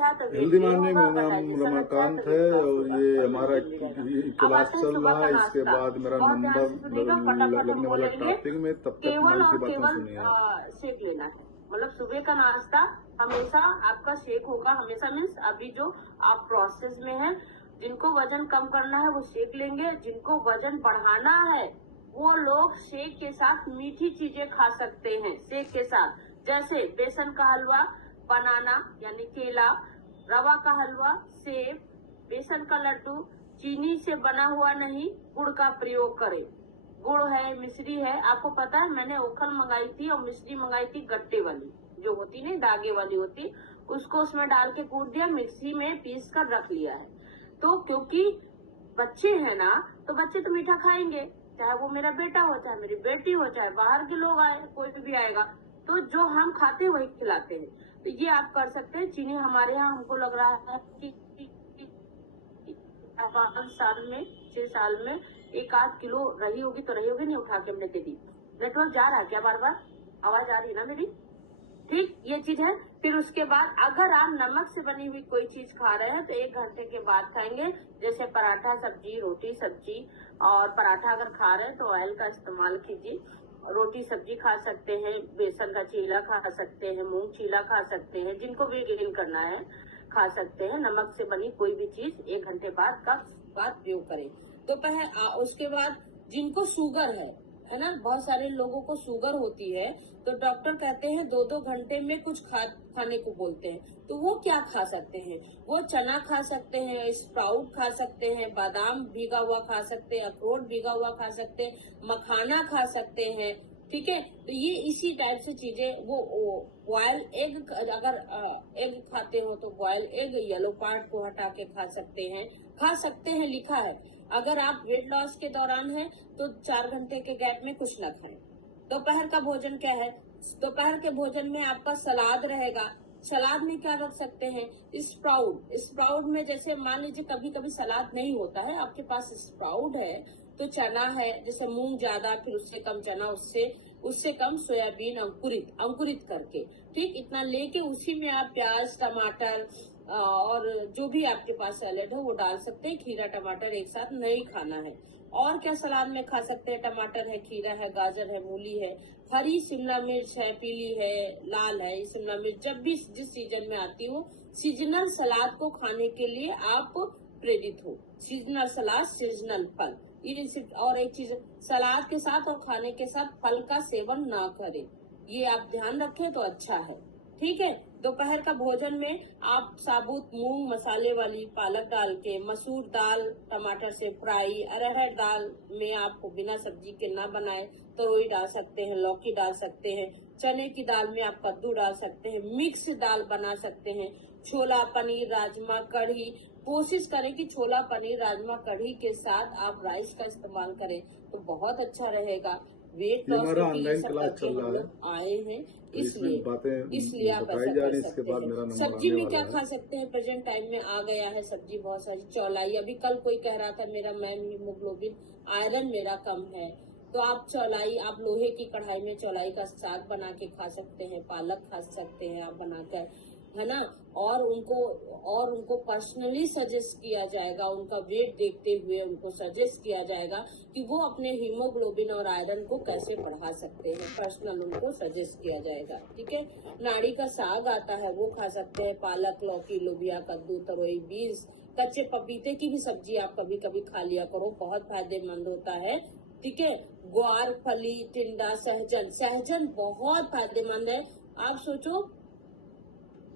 अच्छा तो healthy weight gain morning, होगा, मेरा नाम डाइजेशन अच्छा है रमाकांत तो है वेट लॉस और होगा, ये तो हमारा जल्दी रहेगा। अब क्लास आते हैं चल सुबह रहा का है। इसके नाश्ता, बाद मेरा बहुत ध्यान नंबर से सुनिएगा, फटाफट हम लगने वाला बोलेंगे। टॉपिक में, तब तक केवल मन की और बातें केवल सुनिए आप। शेक लेना है, मतलब सुबह का नाश्ता हमेशा आपका शेक होगा, हमेशा मीन्स अभी जो आप प्रोसेस में है, जिनको वजन कम करना है वो शेक लेंगे, जिनको वजन बढ़ाना है वो लोग शेक के साथ मीठी चीजें खा सकते हैं। शेक के साथ जैसे बेसन का हलवा, बनाना यानी केला, रवा का हलवा, सेब, बेसन का लड्डू, चीनी से बना हुआ नहीं, गुड़ का प्रयोग करें। गुड़ है, मिश्री है, आपको पता है मैंने ओखल मंगाई थी और मिश्री मंगाई थी गट्टे वाली, जो होती नहीं धागे वाली होती, उसको उसमें डाल के कूट दिया, मिक्सी में पीस कर रख लिया है। तो क्योंकि बच्चे हैं ना, तो बच्चे तो मीठा खाएंगे, चाहे वो मेरा बेटा हो, चाहे मेरी बेटी हो, चाहे बाहर के लोग आए, कोई भी आएगा, तो जो हम खाते हैं वही खिलाते हैं। तो ये आप कर सकते हैं। चीनी हमारे यहाँ हमको लग रहा है कि 5 साल में 6 साल में 1-8 किलो रही होगी, तो रही होगी नहीं, उठा के हमने दे दी। नेटवर्क जा रहा है क्या? बार बार आवाज आ रही है ना मेरी? ठीक, ये चीज है। फिर उसके बाद अगर आप नमक से बनी हुई कोई चीज खा रहे हैं तो 1 घंटे के बाद खाएंगे, जैसे पराठा, सब्जी, रोटी सब्जी। और पराठा अगर खा रहे हैं तो ऑयल का इस्तेमाल कीजिए, रोटी सब्जी खा सकते हैं, बेसन का चीला खा सकते हैं, मूंग चीला खा सकते हैं, जिनको वेट गेन करना है खा सकते हैं। नमक से बनी कोई भी चीज 1 घंटे बाद का प्रयोग करें। दोपहर उसके बाद जिनको शुगर है ना, बहुत सारे लोगों को शुगर होती है, तो डॉक्टर कहते हैं 2-2 घंटे में कुछ खाने को बोलते हैं, तो वो क्या खा सकते हैं? वो चना खा सकते हैं, स्प्राउट खा सकते हैं, बादाम भीगा हुआ खा सकते हैं, अखरोट भीगा हुआ खा सकते हैं, मखाना खा सकते हैं। ठीक है, तो ये इसी टाइप से चीजें। वो बॉयल एग, अगर एग खाते हो तो बॉयल एग येलो पार्ट को हटा के खा सकते हैं, लिखा है। अगर आप वेट लॉस के दौरान हैं तो 4 घंटे के गैप में कुछ न खाएं। दोपहर का भोजन क्या है? दोपहर के भोजन में आपका सलाद रहेगा। सलाद में क्या रख सकते हैं? स्प्राउट में जैसे मान लीजिए कभी कभी सलाद नहीं होता है, आपके पास स्प्राउट है तो चना है, जैसे मूंग ज्यादा, फिर उससे कम चना, उससे कम सोयाबीन अंकुरित करके, ठीक, इतना लेके उसी में आप प्याज, टमाटर और जो भी आपके पास सैलेड है वो डाल सकते हैं। खीरा टमाटर एक साथ नहीं खाना है। और क्या सलाद में खा सकते हैं? टमाटर है, खीरा है, गाजर है, मूली है, हरी शिमला मिर्च है, पीली है, लाल है। शिमला मिर्च जब भी जिस सीजन में आती हो, सीजनल सलाद को खाने के लिए आप प्रेरित हो। सीजनल सलाद, सीजनल फल, ये। और एक चीज, सलाद के साथ और खाने के साथ फल का सेवन ना करें, ये आप ध्यान रखें तो अच्छा है। ठीक है, दोपहर का भोजन में आप साबुत मूंग मसाले वाली पालक डाल के, मसूर दाल टमाटर से फ्राई, अरहर दाल में आप बिना सब्जी के ना बनाए तो वही डाल सकते हैं, लौकी डाल सकते हैं, चने की दाल में आप कद्दू डाल सकते हैं, मिक्स दाल बना सकते हैं, छोला पनीर राजमा कढ़ी। कोशिश करें कि छोला पनीर राजमा कढ़ी के साथ आप राइस का इस्तेमाल करें तो बहुत अच्छा रहेगा। वेट लॉस हमारा के लिए ऑनलाइन सब क्लास करके चल हम रहा है, लोग आए हैं, तो इसमें इसलिए बातें आप बताई ऐसा जा कर रही है। इसके सकते बाद हैं। मेरा नंबर सब्जी आने में क्या वाला खा है। सकते हैं? प्रेजेंट टाइम में आ गया है सब्जी बहुत सारी, चौलाई। अभी कल कोई कह रहा था मेरा मैम हीमोग्लोबिन आयरन मेरा कम है, तो आप चौलाई, आप लोहे की कढ़ाई में चौलाई का साग बना के खा सकते हैं, पालक खा सकते हैं आप बनाकर, है ना। और उनको पर्सनली सजेस्ट किया जाएगा, उनका वेट देखते हुए उनको सजेस्ट किया जाएगा कि वो अपने हीमोग्लोबिन और आयरन को कैसे बढ़ा सकते हैं, पर्सनल उनको सजेस्ट किया जाएगा। ठीक है, नाड़ी का साग आता है वो खा सकते हैं, पालक, लौकी, लोबिया, कद्दू, तरोई, बीन्स, कच्चे पपीते की भी सब्जी आप कभी कभी खा लिया करो, बहुत फायदेमंद होता है। ठीक है, ग्वार फली, टिंडा, सहजन बहुत फायदेमंद है। आप सोचो,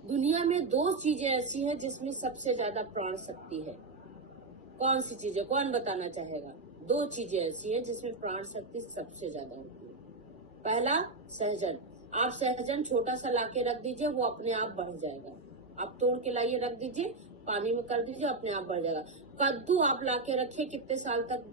दुनिया में 2 चीजें ऐसी हैं जिसमें सबसे ज्यादा प्राण शक्ति है। कौन सी चीजें? कौन बताना चाहेगा? 2 चीजें ऐसी हैं जिसमें प्राण शक्ति सबसे ज्यादा होती है। पहला, सहजन। आप सहजन छोटा सा लाके रख दीजिए, वो अपने आप बढ़ जाएगा। आप तोड़ के लाइए, रख दीजिए, पानी में कर दीजिए, अपने आप बढ़ जाएगा। कद्दू आप लाके रखिए, कितने साल तक,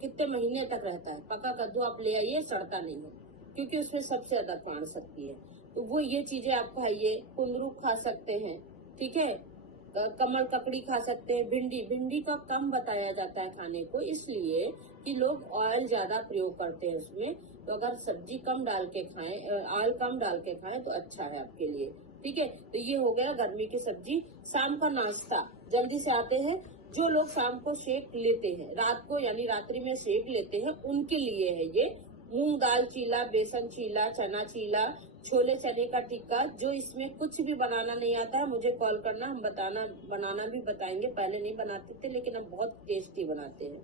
कितने महीने तक रहता है। पका कद्दू आप ले आइए, सड़ता नहीं है, क्योंकि उसमें सबसे ज्यादा प्राण शक्ति है। तो वो ये चीजें आप खाइए। कुंदरू खा सकते हैं, ठीक है, कमल ककड़ी खा सकते हैं। भिंडी का कम बताया जाता है खाने को, इसलिए कि लोग ऑयल ज्यादा प्रयोग करते हैं उसमें, तो अगर सब्जी कम डाल के खाएं, ऑयल कम डाल के खाएं तो अच्छा है आपके लिए। ठीक है, तो ये हो गया गर्मी की सब्जी। शाम का नाश्ता जल्दी से आते हैं। जो लोग शाम को शेक लेते हैं, रात को यानी रात्रि में शेक लेते हैं, उनके लिए है ये मूंग दाल चीला, बेसन चीला, चना चीला, छोले चने का टिक्का। जो इसमें कुछ भी बनाना नहीं आता है मुझे कॉल करना, हम बनाना भी बताएंगे। पहले नहीं बनाते थे लेकिन हम बहुत टेस्टी बनाते हैं।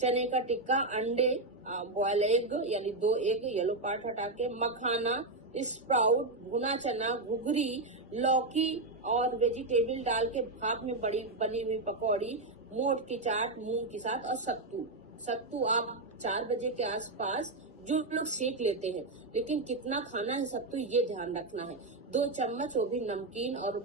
चने का टिक्का, अंडे, बॉयल एग यानी 2 एग, येलो पार्ट हटा के, मखाना, स्प्राउट, भुना चना, घुघरी, लौकी और वेजिटेबल डाल के भाप में बनी हुई पकौड़ी, मोट की चाट मूंग के साथ, और सत्तू आप 4 बजे के आसपास जो लोग सेक लेते हैं। लेकिन कितना खाना है सत्तू ये ध्यान रखना है। 2 चम्मच, वो भी नमकीन और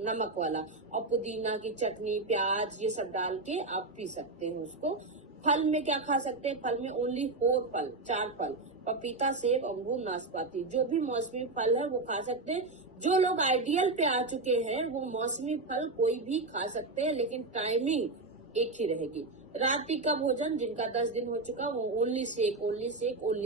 नमक वाला, और पुदीना की चटनी, प्याज, ये सब डाल के आप पी सकते हैं उसको। फल में क्या खा सकते हैं? फल में ओनली 4 फल, पपीता, सेब, अंगूर, नाशपाती, जो भी मौसमी फल है वो खा सकते हैं। जो लोग आइडियल पे आ चुके हैं वो मौसमी फल कोई भी खा सकते हैं, लेकिन टाइमिंग एक ही रहेगी। रात्रि का भोजन जिनका 10 दिन हो चुका वो ओनली सेक,